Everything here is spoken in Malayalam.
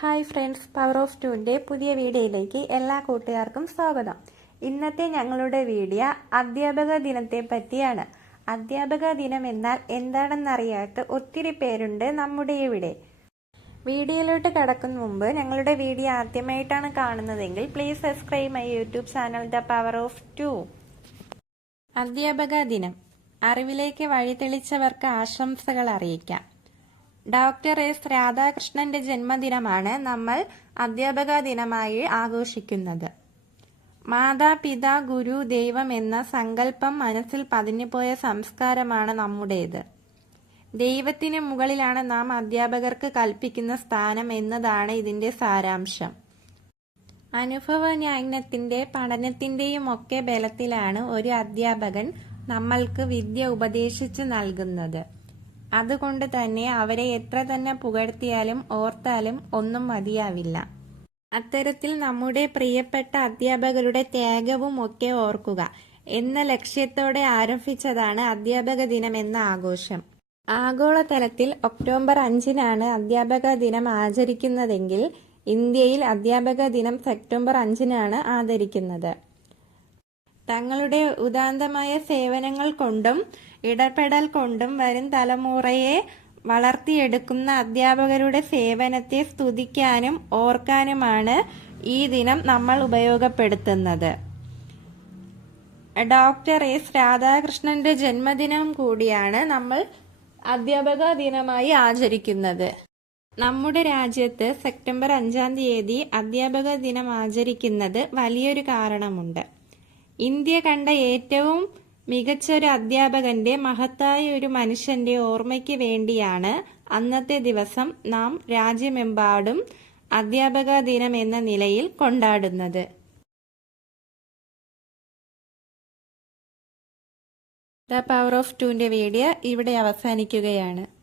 ഹായ് ഫ്രണ്ട്സ് പവർ ഓഫ് ടുവിന്റെ പുതിയ വീഡിയോയിലേക്ക് എല്ലാ കൂട്ടുകാർക്കും സ്വാഗതം. ഇന്നത്തെ ഞങ്ങളുടെ വീഡിയോ അധ്യാപക ദിനത്തെ പറ്റിയാണ് അധ്യാപക ദിനം എന്നാൽ എന്താണെന്നറിയാത്ത ഒത്തിരി പേരുണ്ട് നമ്മുടെ ഇവിടെ. വീഡിയോയിലോട്ട് കടക്കുന്ന മുമ്പ് ഞങ്ങളുടെ വീഡിയോ ആദ്യമായിട്ടാണ് കാണുന്നതെങ്കിൽ please subscribe my YouTube channel the power of two അധ്യാപക ദിനം. അറിവിലേക്ക് വഴിതെളിച്ചവർക്ക് ആശംസകൾ അറിയിക്കാം. ഡോക്ടർ എസ് രാധാകൃഷ്ണന്റെ ജന്മദിനമാണ് നമ്മൾ അധ്യാപക ദിനമായി ആഘോഷിക്കുന്നത്. മാതാപിതാ ഗുരു ദൈവം എന്ന സങ്കല്പം മനസ്സിൽ പതിഞ്ഞുപോയ സംസ്കാരമാണ് നമ്മുടേത്. ദൈവത്തിന് മുകളിലാണ് നാം അധ്യാപകർക്ക് കൽപ്പിക്കുന്ന സ്ഥാനം എന്നതാണ് ഇതിന്റെ സാരാംശം. അനുഭവജ്ഞാനത്തിന്റെ പഠനത്തിന്റെയും ഒക്കെ ബലത്തിലാണ് ഒരു അധ്യാപകൻ നമ്മൾക്ക് വിദ്യ ഉപദേശിച്ചു നൽകുന്നത്. അതുകൊണ്ട് തന്നെ അവരെ എത്ര തന്നെ പുകഴ്ത്തിയാലും ഓർത്താലും ഒന്നും മതിയാവില്ല. അത്തരത്തിൽ നമ്മുടെ പ്രിയപ്പെട്ട അധ്യാപകരുടെ ത്യാഗവും ഒക്കെ ഓർക്കുക. എന്ന ലക്ഷ്യത്തോടെ ആരംഭിച്ചതാണ് അധ്യാപക ദിനം എന്ന ആഘോഷം. ആഗോളതലത്തിൽ ഒക്ടോബർ അഞ്ചിനാണ് അധ്യാപക ദിനം ആചരിക്കുന്നതെങ്കിൽ ഇന്ത്യയിൽ അധ്യാപക ദിനം സെപ്റ്റംബർ അഞ്ചിനാണ് ആദരിക്കുന്നത്. തങ്ങളുടെ ഉദാന്തമായ സേവനങ്ങൾ കൊണ്ടും ഇടപെടൽ കൊണ്ടും വരും തലമുറയെ വളർത്തിയെടുക്കുന്ന അധ്യാപകരുടെ സേവനത്തെ സ്തുതിക്കാനും ഓർക്കാനുമാണ് ഈ ദിനം നമ്മൾ ഉപയോഗപ്പെടുത്തുന്നത്. ഡോക്ടർ എസ് രാധാകൃഷ്ണന്റെ ജന്മദിനം കൂടിയാണ് നമ്മൾ അധ്യാപക ദിനമായി ആചരിക്കുന്നത്. നമ്മുടെ രാജ്യത്ത് സെപ്റ്റംബർ അഞ്ചാം തീയതി അധ്യാപക ദിനം ആചരിക്കുന്നത് വലിയൊരു കാരണമുണ്ട്. ഇന്ത്യ കണ്ട ഏറ്റവും മികച്ച ഒരു അധ്യാപകന്റെ മഹത്തായ ഒരു മനുഷ്യന്റെ ഓർമ്മയ്ക്ക് വേണ്ടിയാണ് അന്നത്തെ ദിവസം നാം രാജ്യമെമ്പാടും അധ്യാപക ദിനം എന്ന നിലയിൽ കൊണ്ടാടുന്നത്. ദ പവർ ഓഫ് ടുവിന്റെ വീഡിയോ ഇവിടെ അവസാനിക്കുകയാണ്.